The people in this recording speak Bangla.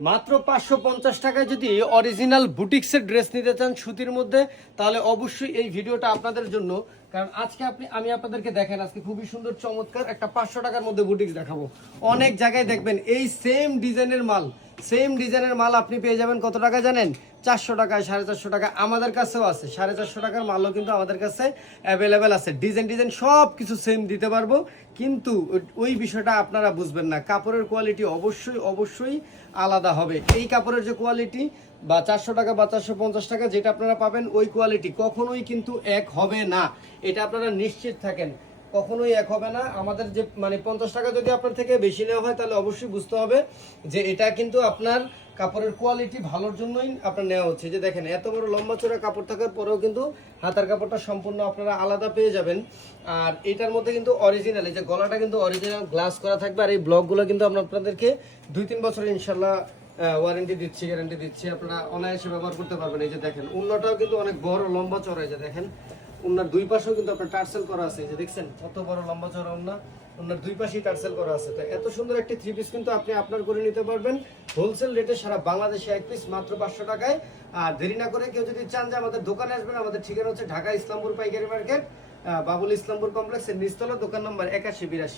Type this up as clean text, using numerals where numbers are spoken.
মাত্র 550 টাকায় যদি অরিজিনাল বুটিক্সের ড্রেস নিতে চান সুতির মধ্যে, তাহলে অবশ্যই এই ভিডিওটা আপনাদের জন্য। কারণ আজকে আমি আপনাদেরকে দেখেন, আজকে খুবই সুন্দর চমৎকার একটা 500 টাকার মধ্যে বুটিক্স দেখাবো। অনেক জায়গায় দেখবেন এই সেম ডিজাইনের মাল আপনি পেয়ে যাবেন কত টাকা জানেন? 400 টাকায়, 450 টাকা। আমাদের কাছেও আছে 450 টাকার মালও কিন্তু আমাদের কাছে অ্যাভেলেবেল আছে। ডিজাইন সব কিছু সেম দিতে পারবো, কিন্তু ওই বিষয়টা আপনারা বুঝবেন না। কাপড়ের কোয়ালিটি অবশ্যই আলাদা হবে। এই কাপড়ের যে কোয়ালিটি বা 400 টাকা বা 450 টাকা যেটা আপনারা পাবেন, ওই কোয়ালিটি কখনোই কিন্তু এক হবে না। এটা আপনারা নিশ্চিত থাকেন, কখনোই এক হবে না। আমাদের যে মানে 50 টাকা যদি আপনার থেকে বেশি নেওয়া হয়, তাহলে অবশ্যই বুঝতে হবে যে এটা কিন্তু আপনার কাপড়ের কোয়ালিটি ভালোর জন্যই আপনার নেওয়া হচ্ছে। যে দেখেন এত বড় লম্বা চড়া কাপড় থাকার পরেও কিন্তু হাতার কাপড়টা সম্পূর্ণ আপনারা আলাদা পেয়ে যাবেন। আর এটার মধ্যে কিন্তু অরিজিনাল, এই যে গলাটা কিন্তু অরিজিনাল গ্লাস করা থাকবে। আর এই ব্লকগুলো কিন্তু আমরা আপনাদেরকে 2-3 বছর ইনশাল্লাহ ওয়ারেন্টি দিচ্ছি, গ্যারান্টি দিচ্ছি, আপনারা অনায়াসে ব্যবহার করতে পারবেন। এই যে দেখেন উন্নটাও কিন্তু অনেক বড় লম্বা চড়া। এই যে দেখেন উন্নার দুই পাশেও কিন্তু আপনার টার্সেল করা আছে। এই যে দেখছেন কত বড় লম্বা চড়া উন্না, উন্নার দুই পাশেই টার্সেল করা আছে। তো এত সুন্দর একটি থ্রি পিস কিন্তু আপনি আপনার করে নিতে পারবেন হোলসেল রেটে সারা বাংলাদেশে, এক পিস মাত্র 500 টাকায়। আর দেরি না করে কেউ যদি চান যে আমাদের দোকানে আসবেন, আমাদের ঠিকানা হচ্ছে ঢাকা ইসলামপুর পাইকারি মার্কেট, বাবুল ইসলামপুর কমপ্লেক্সের নিচতলা, দোকান নম্বর 8182।